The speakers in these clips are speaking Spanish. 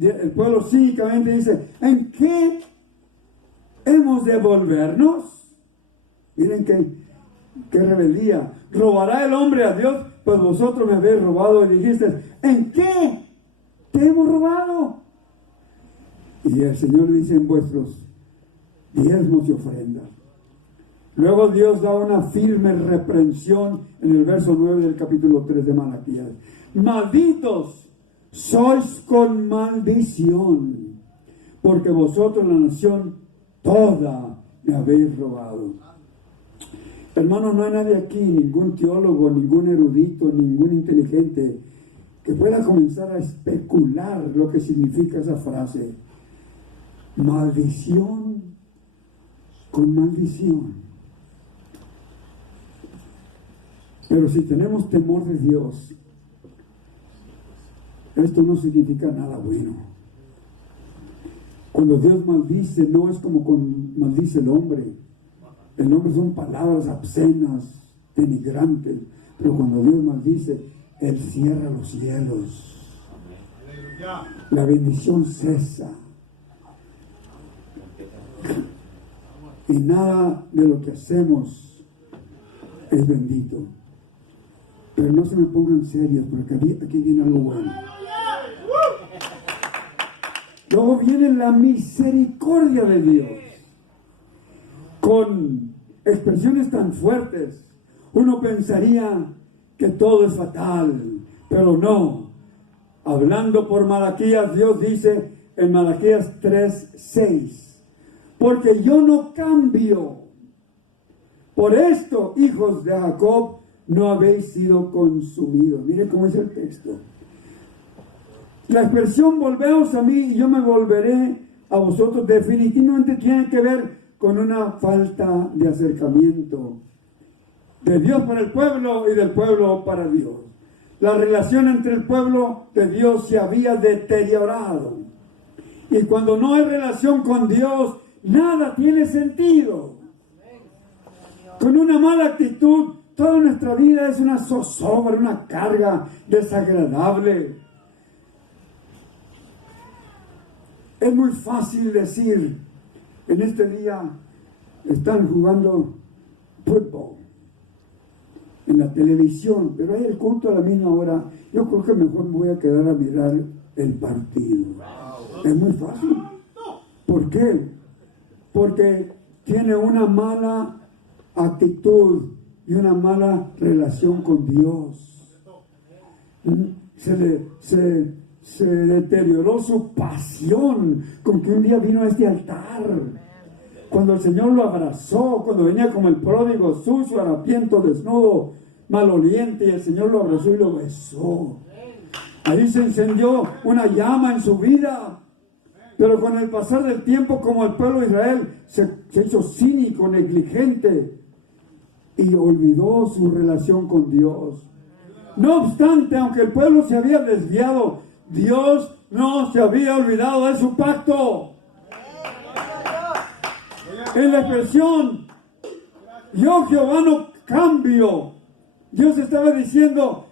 el pueblo cínicamente dice, ¿en qué hemos de volvernos? Miren qué rebeldía. ¿Robará el hombre a Dios? Pues vosotros me habéis robado y dijiste, ¿en qué te hemos robado? Y el Señor dice, en vuestros diezmos y ofrendas. Luego Dios da una firme reprensión en el verso 9 del capítulo 3 de Malaquías. Malditos sois con maldición, porque vosotros la nación toda me habéis robado. Hermano, no hay nadie aquí, ningún teólogo, ningún erudito, ningún inteligente, que pueda comenzar a especular lo que significa esa frase. Maldición con maldición. Pero si tenemos temor de Dios, esto no significa nada bueno. Cuando Dios maldice, no es como maldice el hombre. El hombre son palabras obscenas, denigrantes. Pero cuando Dios maldice, Él cierra los cielos. La bendición cesa. Y nada de lo que hacemos es bendito. Pero no se me pongan serios, porque aquí viene algo bueno. Luego viene la misericordia de Dios. Con expresiones tan fuertes, uno pensaría que todo es fatal, pero no. Hablando por Malaquías, Dios dice en Malaquías 3:6, porque yo no cambio. Por esto, hijos de Jacob, no habéis sido consumidos. Miren cómo es el texto. La expresión volveos a mí y yo me volveré a vosotros definitivamente tiene que ver con una falta de acercamiento de Dios para el pueblo y del pueblo para Dios. La relación entre el pueblo de Dios se había deteriorado. Y cuando no hay relación con Dios, nada tiene sentido. Con una mala actitud, toda nuestra vida es una zozobra, una carga desagradable. Es muy fácil decir, en este día están jugando fútbol en la televisión, pero hay el culto a la misma hora. Yo creo que mejor me voy a quedar a mirar el partido. Es muy fácil. ¿Por qué? Porque tiene una mala actitud y una mala relación con Dios. Se deterioró su pasión con que un día vino a este altar. Cuando el Señor lo abrazó, cuando venía como el pródigo, sucio, harapiento, desnudo, maloliente, y el Señor lo abrazó y lo besó. Ahí se encendió una llama en su vida. Pero con el pasar del tiempo, como el pueblo de Israel se hizo cínico, negligente, y olvidó su relación con Dios. No obstante, aunque el pueblo se había desviado, Dios no se había olvidado de su pacto. En la expresión, yo Jehová no cambio. Dios estaba diciendo,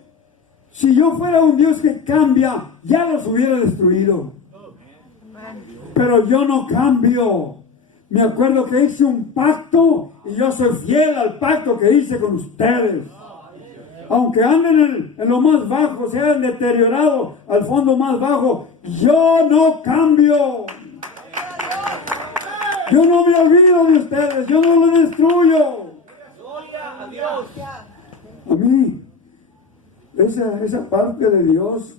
si yo fuera un Dios que cambia, ya los hubiera destruido. Pero yo no cambio. Me acuerdo que hice un pacto y yo soy fiel al pacto que hice con ustedes. Aunque anden en lo más bajo, se hayan deteriorado al fondo más bajo, yo no cambio. Yo no me olvido de ustedes, yo no los destruyo. A mí, esa parte de Dios,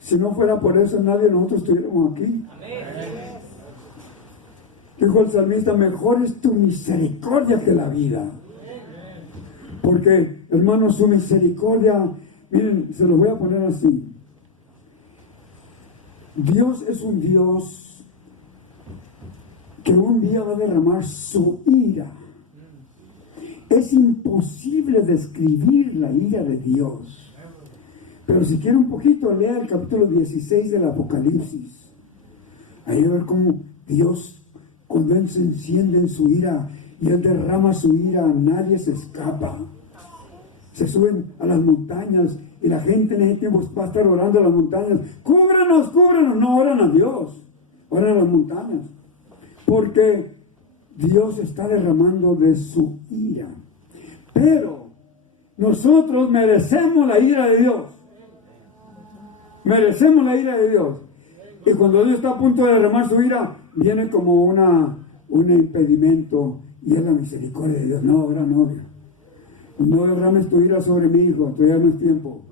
si no fuera por eso, nadie de nosotros estuviéramos aquí. Dijo el salmista, mejor es tu misericordia que la vida. Porque, hermanos, su misericordia, miren, se los voy a poner así. Dios es un Dios que un día va a derramar su ira. Es imposible describir la ira de Dios. Pero si quiere un poquito, lea el capítulo 16 del Apocalipsis. Ahí va a ver cómo Dios, cuando Él se enciende en su ira y Él derrama su ira, nadie se escapa. Se suben a las montañas y la gente en ese tiempo va a estar orando a las montañas. ¡Cúbranos, cúbranos! no oran a Dios, oran a las montañas. Porque Dios está derramando de su ira. Pero nosotros merecemos la ira de Dios. Merecemos la ira de Dios. Y cuando Dios está a punto de derramar su ira, viene como un impedimento. Y es la misericordia de Dios. No, ahora no. No derrames tu ira sobre mi hijo. Todavía no es tiempo.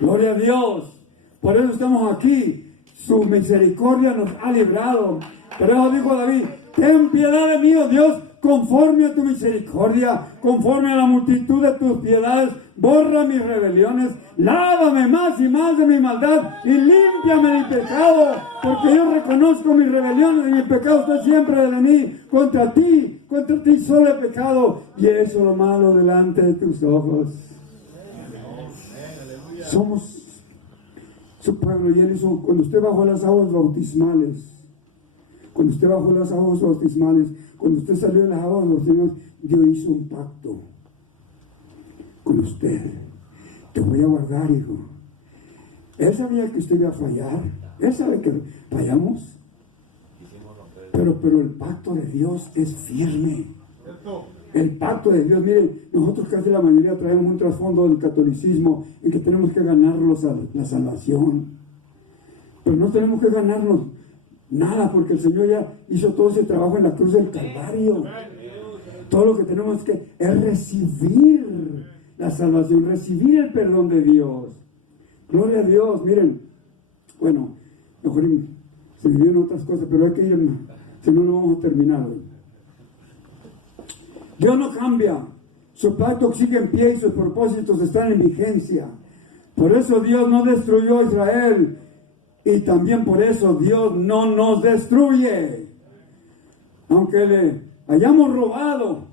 Gloria a Dios. Por eso estamos aquí. Su misericordia nos ha librado. Por eso dijo David: ten piedad de mí, oh Dios, conforme a tu misericordia, conforme a la multitud de tus piedades, borra mis rebeliones, lávame más y más de mi maldad y límpiame de mi pecado, porque yo reconozco mis rebeliones y mi pecado está siempre de mí. Contra ti solo he pecado y he hecho lo malo delante de tus ojos. Somos su pueblo, y Él hizo, cuando usted bajó las aguas bautismales, cuando usted salió de las aguas bautismales, Dios hizo un pacto con usted. Te voy a guardar, hijo. Él sabía que usted iba a fallar. Él sabe que fallamos. Pero el pacto de Dios es firme. El pacto de Dios, miren, nosotros casi la mayoría traemos un trasfondo del catolicismo en que tenemos que ganarnos la salvación. Pero no tenemos que ganarnos nada, porque el Señor ya hizo todo ese trabajo en la cruz del Calvario. Todo lo que tenemos es recibir la salvación, recibir el perdón de Dios. Gloria a Dios. Miren, bueno, mejor se me vienen otras cosas, pero hay que ir, si no, no vamos a terminar hoy. Dios no cambia, su pacto sigue en pie y sus propósitos están en vigencia. Por eso Dios no destruyó a Israel, y también por eso Dios no nos destruye. Aunque le hayamos robado,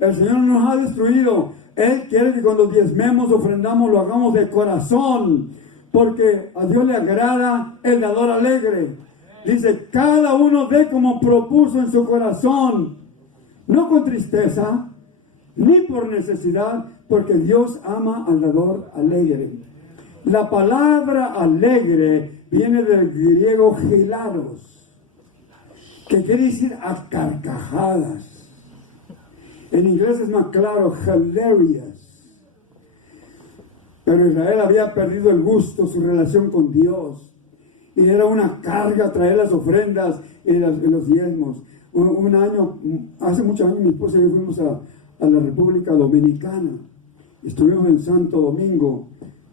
el Señor nos ha destruido. Él quiere que cuando diezmemos, ofrendamos, lo hagamos de corazón, porque a Dios le agrada el dador alegre. Dice: cada uno dé como propuso en su corazón, no con tristeza, ni por necesidad, porque Dios ama al dador alegre. La palabra alegre viene del griego hilaros, que quiere decir a carcajadas. En inglés es más claro, hilarious. Pero Israel había perdido el gusto, su relación con Dios, y era una carga traer las ofrendas y los diezmos. Un año, hace muchos años, mi esposa y yo fuimos a la República Dominicana. Estuvimos en Santo Domingo,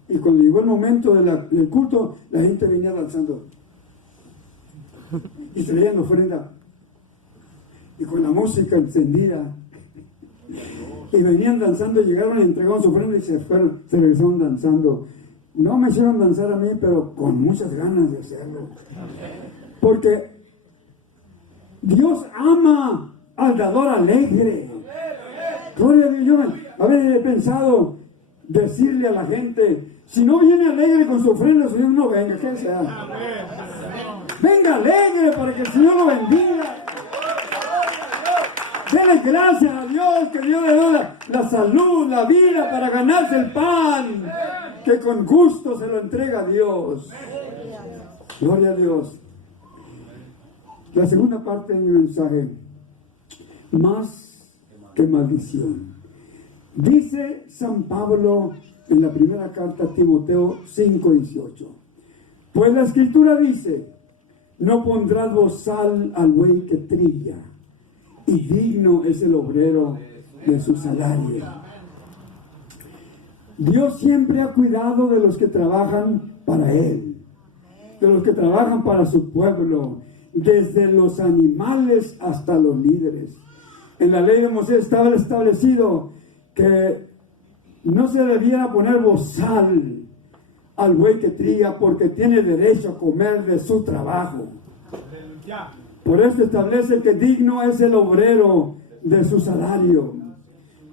y cuando llegó el momento del culto, la gente venía danzando y traían ofrenda y con la música encendida, y venían danzando, y llegaron y entregaron su ofrenda y se regresaron danzando. No me hicieron danzar a mí, pero con muchas ganas de hacerlo, porque Dios ama al dador alegre. Gloria a Dios. Yo a veces he pensado decirle a la gente: si no viene alegre con su ofrenda, Señor, no venga, que sea. Venga alegre para que el Señor lo bendiga. Dele gracias a Dios, que Dios le da la salud, la vida para ganarse el pan, que con gusto se lo entrega a Dios. Gloria a Dios. La segunda parte de mi mensaje: más que maldición. Dice San Pablo en la primera carta a Timoteo 5:18: pues la Escritura dice: no pondrás bozal al buey que trilla, y digno es el obrero de su salario. Dios siempre ha cuidado de los que trabajan para Él, de los que trabajan para su pueblo, desde los animales hasta los líderes. En la ley de Moisés estaba establecido que no se debiera poner bozal al buey que trilla, porque tiene derecho a comer de su trabajo. Por eso establece que digno es el obrero de su salario.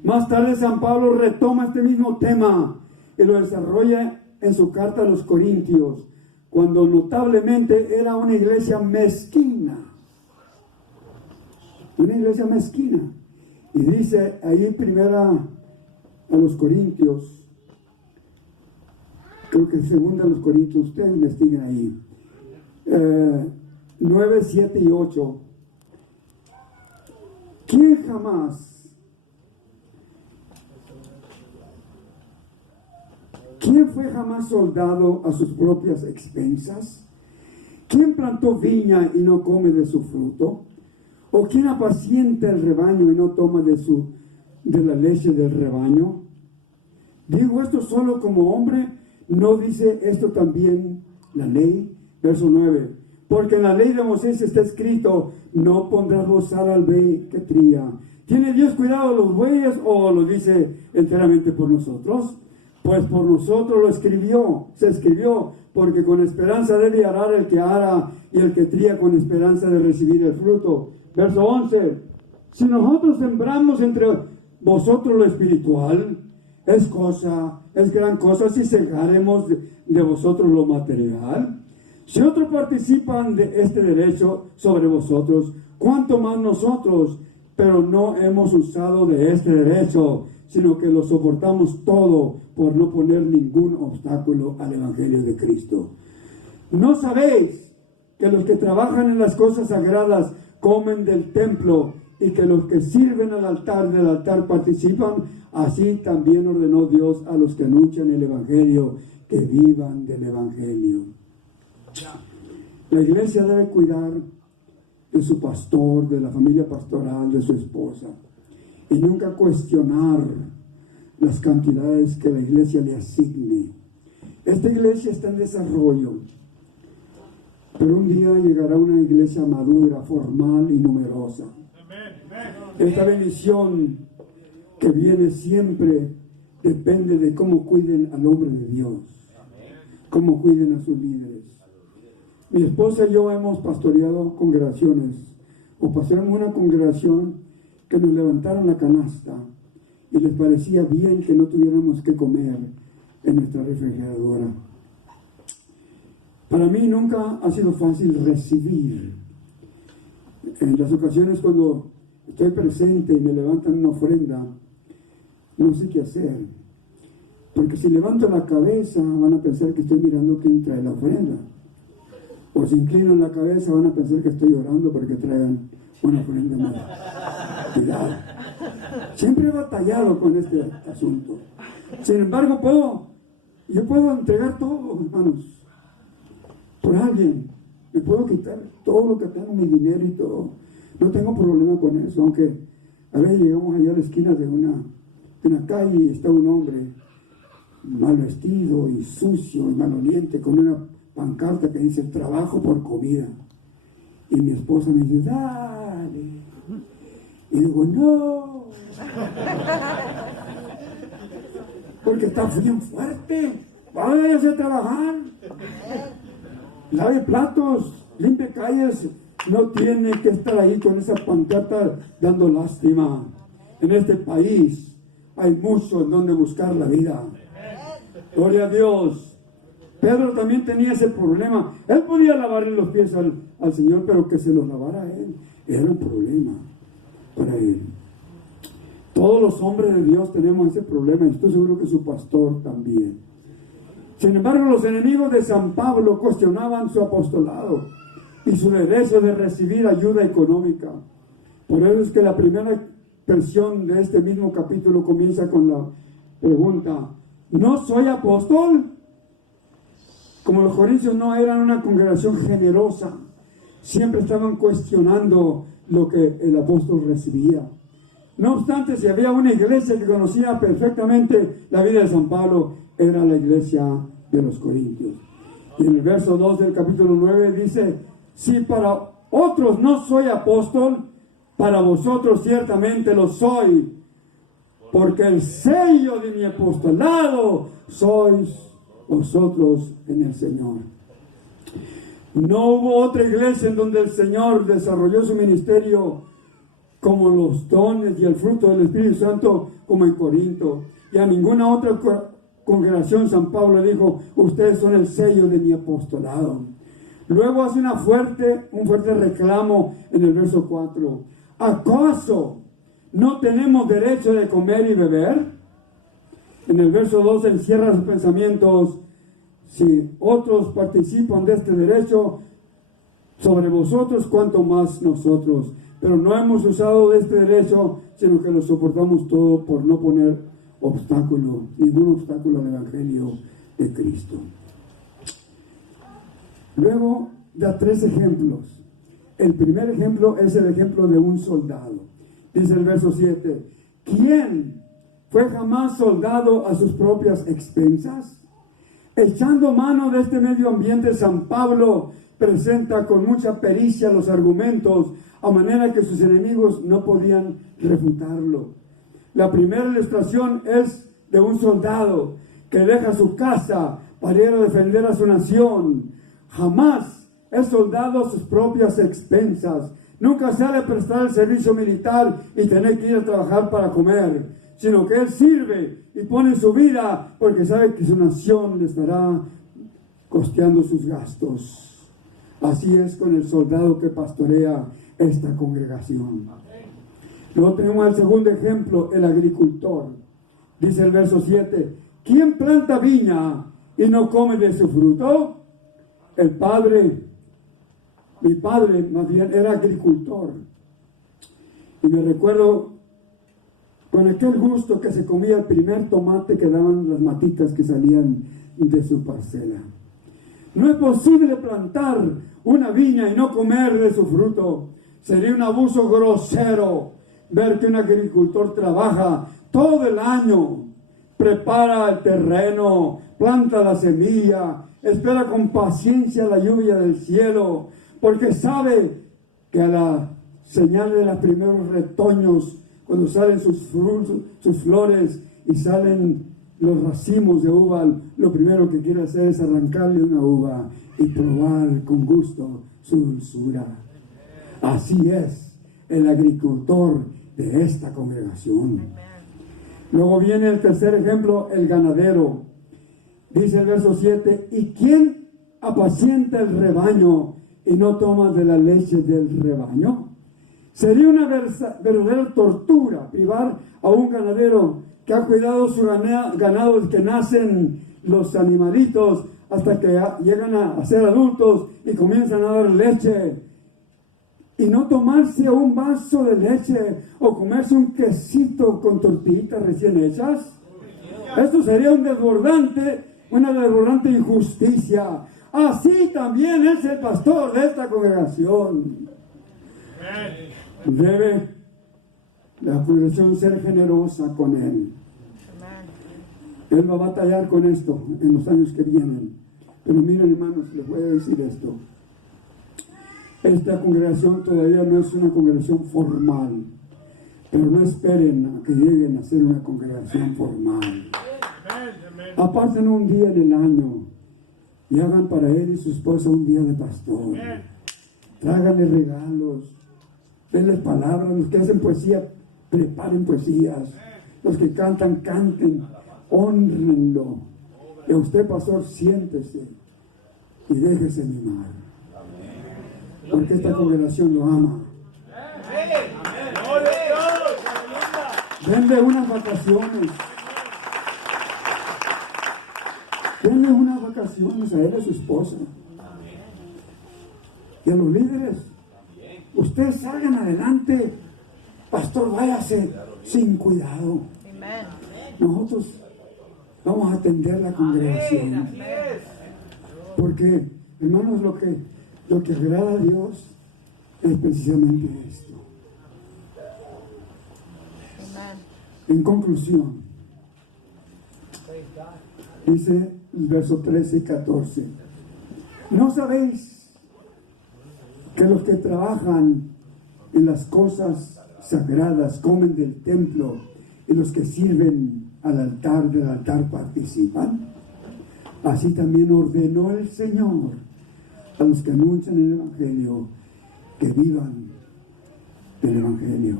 Más tarde San Pablo retoma este mismo tema y lo desarrolla en su carta a los Corintios, cuando notablemente era una iglesia mezquina. Una iglesia mezquina. Y dice ahí primera a los Corintios, creo que segunda a los Corintios, ustedes investiguen ahí. 9, 7 y 8. ¿Quién fue jamás soldado a sus propias expensas? ¿Quién plantó viña y no come de su fruto? ¿O quién apacienta el rebaño y no toma de la leche del rebaño? Digo esto solo como hombre, ¿no dice esto también la ley? Verso 9. Porque en la ley de Moisés está escrito, no pondrás bozal al buey que tría. ¿Tiene Dios cuidado de los bueyes o lo dice enteramente por nosotros? Pues por nosotros se escribió, porque con esperanza debe arar el que ara y el que tría con esperanza de recibir el fruto. Verso 11. Si nosotros sembramos entre vosotros lo espiritual, es gran cosa si segaremos de vosotros lo material. Si otros participan de este derecho sobre vosotros, ¿cuánto más nosotros? Pero no hemos usado de este derecho, sino que lo soportamos todo por no poner ningún obstáculo al Evangelio de Cristo. ¿No sabéis que los que trabajan en las cosas sagradas comen del templo y que los que sirven del altar participan? Así también ordenó Dios a los que anuncian el Evangelio que vivan del Evangelio. La iglesia debe cuidar de su pastor, de la familia pastoral, de su esposa, y nunca cuestionar las cantidades que la iglesia le asigne. Esta iglesia está en desarrollo, pero un día llegará una iglesia madura, formal y numerosa. Esta bendición que viene siempre depende de cómo cuiden al hombre de Dios, cómo cuiden a sus líderes. Mi esposa y yo hemos pastoreado congregaciones, o pastoreamos una congregación que nos levantaron la canasta y les parecía bien que no tuviéramos que comer en nuestra refrigeradora. Para mí nunca ha sido fácil recibir. En las ocasiones cuando estoy presente y me levantan una ofrenda, no sé qué hacer, porque si levanto la cabeza van a pensar que estoy mirando quién trae la ofrenda, o si inclino la cabeza van a pensar que estoy orando para que traigan una ofrenda más. Cuidado. Siempre he batallado con este asunto. Sin embargo, yo puedo entregar todo, hermanos, por alguien. Me puedo quitar todo lo que tengo, mi dinero y todo. No tengo problema con eso, aunque a veces llegamos allá a la esquina de una calle y está un hombre mal vestido y sucio y maloliente con una pancarta que dice trabajo por comida. Y mi esposa me dice, dale. Y digo, no. Porque está bien fuerte. Váyase a trabajar. Lave platos, limpie calles. No tiene que estar ahí con esa pancarta dando lástima. En este país hay mucho en donde buscar la vida. Gloria a Dios. Pedro también tenía ese problema. Él podía lavarle los pies al Señor, pero que se los lavara a él era un problema para él. Todos los hombres de Dios tenemos ese problema, y estoy seguro que su pastor también. Sin embargo, los enemigos de San Pablo cuestionaban su apostolado y su derecho de recibir ayuda económica. Por eso es que la primera versión de este mismo capítulo comienza con la pregunta, ¿no soy apóstol? Como los corintios no eran una congregación generosa, siempre estaban cuestionando lo que el apóstol recibía. No obstante, si había una iglesia que conocía perfectamente la vida de San Pablo, era la iglesia de los corintios. Y en el verso 2 del capítulo 9 dice, si para otros no soy apóstol, para vosotros ciertamente lo soy, porque el sello de mi apostolado sois vosotros en el Señor. No hubo otra iglesia en donde el Señor desarrolló su ministerio como los dones y el fruto del Espíritu Santo como en Corinto. Y a ninguna otra congregación San Pablo dijo, ustedes son el sello de mi apostolado. Luego hace un fuerte reclamo en el verso 4. ¿Acaso no tenemos derecho de comer y beber? En el verso 2 encierra sus pensamientos. Si otros participan de este derecho, sobre vosotros, cuanto más nosotros. Pero no hemos usado de este derecho, sino que lo soportamos todo por no poner ningún obstáculo al Evangelio de Cristo. Luego da 3 ejemplos. El primer ejemplo es el ejemplo de un soldado. Dice el verso 7, ¿quién fue jamás soldado a sus propias expensas? Echando mano de este medio ambiente, San Pablo presenta con mucha pericia los argumentos, a manera que sus enemigos no podían refutarlo. La primera ilustración es de un soldado que deja su casa para ir a defender a su nación. Jamás es soldado a sus propias expensas. Nunca sale a prestar el servicio militar y tener que ir a trabajar para comer, sino que él sirve y pone su vida porque sabe que su nación le estará costeando sus gastos. Así es con el soldado que pastorea esta congregación. Luego tenemos el segundo ejemplo, el agricultor. Dice el verso 7, ¿quién planta viña y no come de su fruto? Mi padre más bien era agricultor. Y me recuerdo con aquel gusto que se comía el primer tomate que daban las matitas que salían de su parcela. No es posible plantar una viña y no comer de su fruto. Sería un abuso grosero ver que un agricultor trabaja todo el año, prepara el terreno, planta la semilla, espera con paciencia la lluvia del cielo, porque sabe que a la señal de los primeros retoños, cuando salen sus flores y salen los racimos de uva, lo primero que quiere hacer es arrancarle una uva y probar con gusto su dulzura. Así es el agricultor de esta congregación. Luego viene el tercer ejemplo, el ganadero. Dice el verso 7, ¿y quién apacienta el rebaño y no toma de la leche del rebaño? Sería una verdadera tortura privar a un ganadero que ha cuidado su ganado desde que nacen los animalitos hasta que llegan a ser adultos y comienzan a dar leche, y no tomarse un vaso de leche o comerse un quesito con tortillitas recién hechas. Esto sería una desbordante injusticia. Así también es el pastor de esta congregación. Debe la congregación ser generosa con él. Él va a batallar con esto en los años que vienen. Pero miren, hermanos, les voy a decir esto. Esta congregación todavía no es una congregación formal, pero no esperen a que lleguen a ser una congregación formal. Aparten un día en el año y hagan para él y su esposa un día de pastor. Tráiganle regalos, denles palabras. Los que hacen poesía, preparen poesías. Los que cantan, canten, honrenlo. Y usted, pastor, siéntese y déjese mimar, porque esta congregación lo ama. Denle unas vacaciones. Denle unas vacaciones a él y a su esposa. Y a los líderes. Ustedes salgan adelante. Pastor, váyase sin cuidado. Nosotros vamos a atender la congregación. Porque, hermanos, lo que agrada a Dios es precisamente esto. En conclusión, dice el verso 13 y 14, ¿no sabéis que los que trabajan en las cosas sagradas comen del templo y los que sirven del altar participan? Así también ordenó el Señor a los que anuncian el Evangelio que vivan del Evangelio.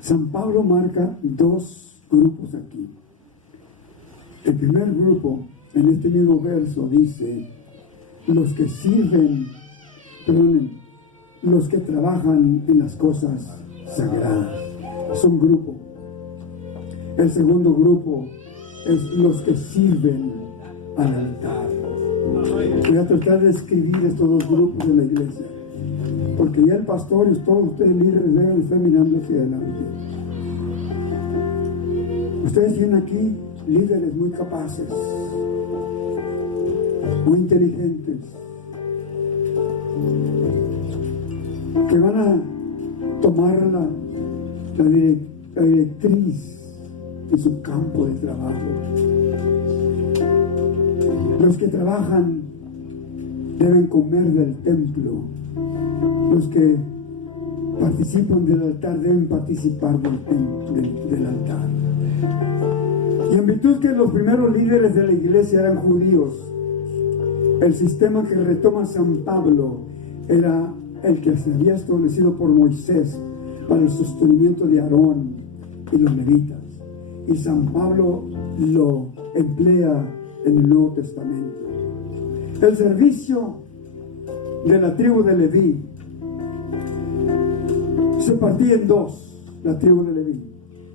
San Pablo marca 2 grupos aquí. El primer grupo, en este mismo verso, dice: los que los que trabajan en las cosas sagradas. Es un grupo. El segundo grupo es los que sirven al altar. Voy a tratar de escribir estos dos grupos de la iglesia, porque ya el pastor y todos ustedes líderes deben estar mirando hacia adelante. Ustedes tienen aquí líderes muy capaces, muy inteligentes, que van a tomar la directriz de su campo de trabajo. Los que trabajan deben comer del templo. Los que participan del altar deben participar del altar. Y en virtud que los primeros líderes de la iglesia eran judíos, el sistema que retoma San Pablo era el que se había establecido por Moisés para el sostenimiento de Aarón y los levitas. Y San Pablo lo emplea en el Nuevo Testamento. El servicio de la tribu de Leví se partía en dos, la tribu de Leví.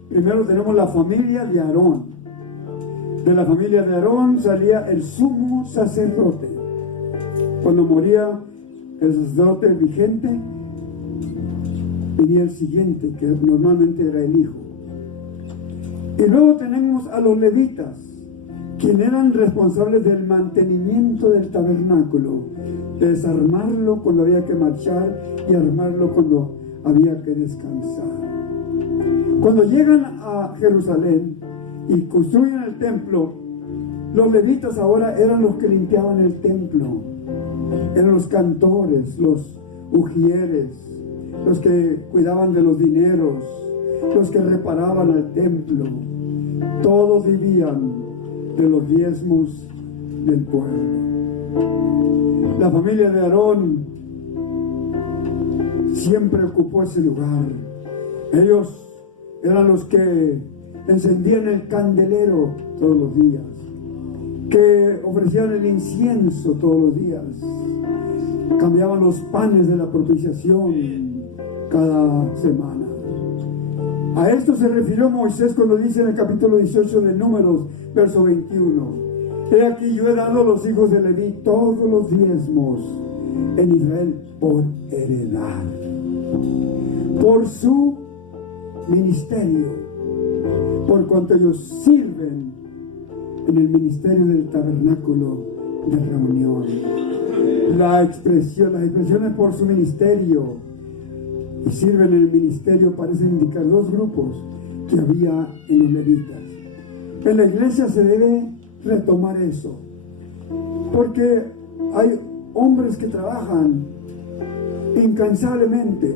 Primero tenemos la familia de Aarón. De la familia de Aarón salía el sumo sacerdote. Cuando moría el sacerdote vigente, venía el siguiente, que normalmente era el hijo. Y luego tenemos a los levitas, quienes eran responsables del mantenimiento del tabernáculo, de desarmarlo cuando había que marchar y armarlo cuando había que descansar. Cuando llegan a Jerusalén y construyen el templo, los levitas ahora eran los que limpiaban el templo, eran los cantores, los ujieres, los que cuidaban de los dineros, los que reparaban el templo. Todos vivían de los diezmos del pueblo. La familia de Aarón siempre ocupó ese lugar. Ellos eran los que encendían el candelero todos los días, que ofrecían el incienso todos los días, cambiaban los panes de la propiciación cada semana. A esto se refirió Moisés cuando dice en el capítulo 18 de Números, verso 21: He aquí yo he dado a los hijos de Leví todos los diezmos en Israel por heredad, por su ministerio, por cuanto ellos sirven en el ministerio del tabernáculo de reunión. Las expresiones por su ministerio y sirven en el ministerio parecen indicar dos grupos que había en los levitas. En la iglesia se debe retomar eso, porque hay hombres que trabajan incansablemente,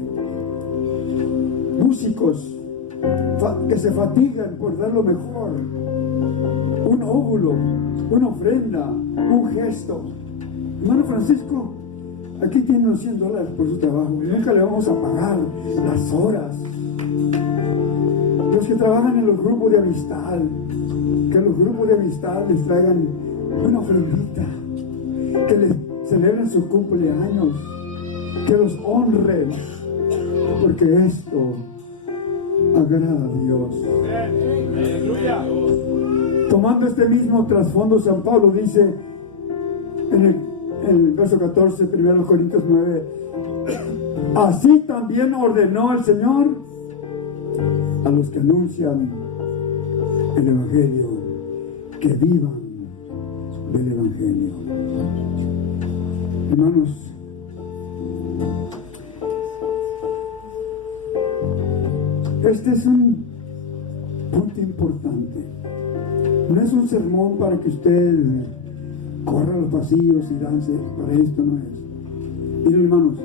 músicos que se fatigan por dar lo mejor, un óvulo, una ofrenda, un gesto. Hermano Francisco, aquí tiene unos $100 por su trabajo y nunca le vamos a pagar las horas. Los que trabajan en los grupos de amistad, que los grupos de amistad les traigan una ofrendita, que les celebren su cumpleaños, que los honren, porque esto agrada a Dios. ¡Aleluya! Tomando este mismo trasfondo, San Pablo dice en el verso 14, 1 Corintios 9: así también ordenó el Señor a los que anuncian el Evangelio, que vivan del Evangelio. Hermanos, este es un punto importante. No es un sermón para que usted corra los pasillos y dance. Para esto no es. Miren, hermanos,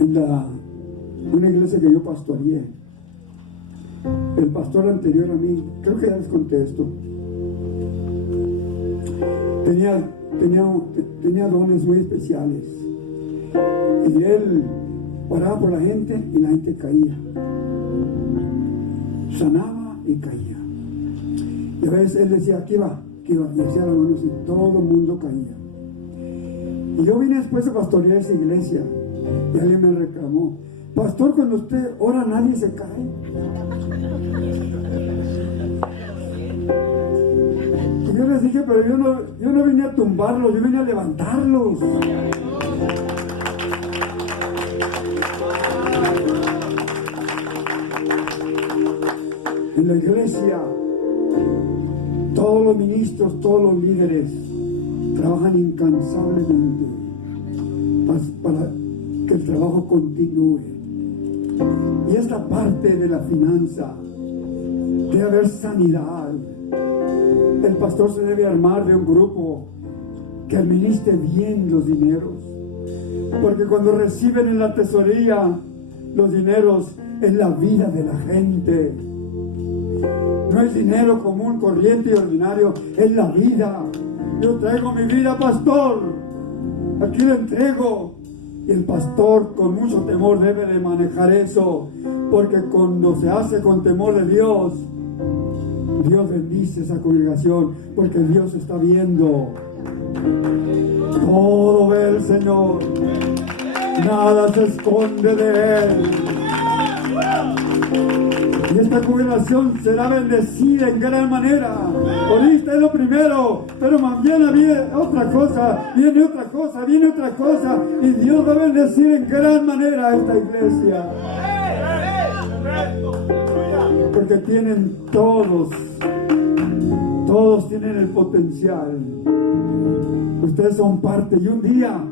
en una iglesia que yo pastoreé, el pastor anterior a mí, creo que ya les conté esto, tenía dones muy especiales, y él oraba por la gente y la gente caía, sanaba y caía. Y a veces él decía, aquí va, y hacía las manos y todo el mundo caía. Y yo vine después a pastorear esa iglesia y alguien me reclamó: pastor, cuando usted ora nadie se cae. yo les dije, pero yo no vine a tumbarlos, yo vine a levantarlos. En la iglesia, todos los ministros, todos los líderes trabajan incansablemente para que el trabajo continúe. Y esta parte de la finanza, debe haber sanidad. El pastor se debe armar de un grupo que administre bien los dineros, porque cuando reciben en la tesorería los dineros es la vida de la gente. No es dinero común, corriente y ordinario, es la vida. Yo traigo mi vida, pastor, aquí lo entrego. Y el pastor con mucho temor debe de manejar eso, porque cuando se hace con temor de Dios, Dios bendice esa congregación, porque Dios está viendo. Todo ve el Señor, nada se esconde de Él. Y esta congregación será bendecida en gran manera. Ahorita es lo primero, pero mañana viene otra cosa, viene otra cosa, viene otra cosa, y Dios va a bendecir en gran manera a esta iglesia. Porque tienen todos tienen el potencial. Ustedes son parte, y un día,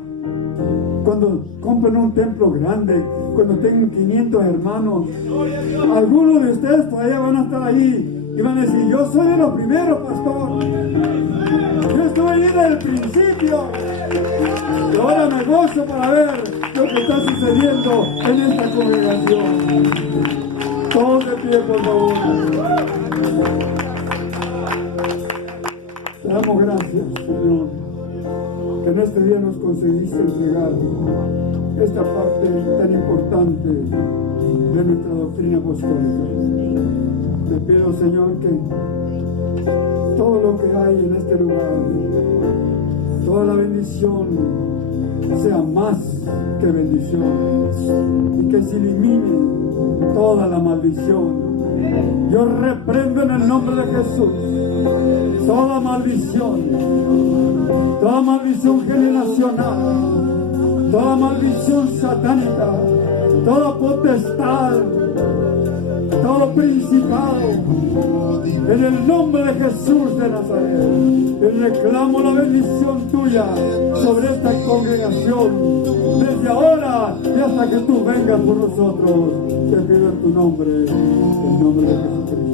cuando compren un templo grande, cuando tengan 500 hermanos, algunos de ustedes todavía van a estar ahí y van a decir: yo soy de los primeros, pastor, yo estuve ahí desde el principio, y ahora me gozo para ver lo que está sucediendo en esta congregación. Todos de pie, por favor. Te damos gracias, Señor, que en este día nos concediste entregar esta parte tan importante de nuestra doctrina apostólica. Te pido, Señor, que todo lo que hay en este lugar, toda la bendición, sea más que bendición, y que se elimine toda la maldición. Yo reprendo en el nombre de Jesús toda maldición generacional, toda maldición satánica, toda potestad, todo principado, en el nombre de Jesús de Nazaret. Y reclamo la bendición tuya sobre esta congregación, desde ahora y hasta que tú vengas por nosotros. Te pido en tu nombre, en el nombre de Jesucristo.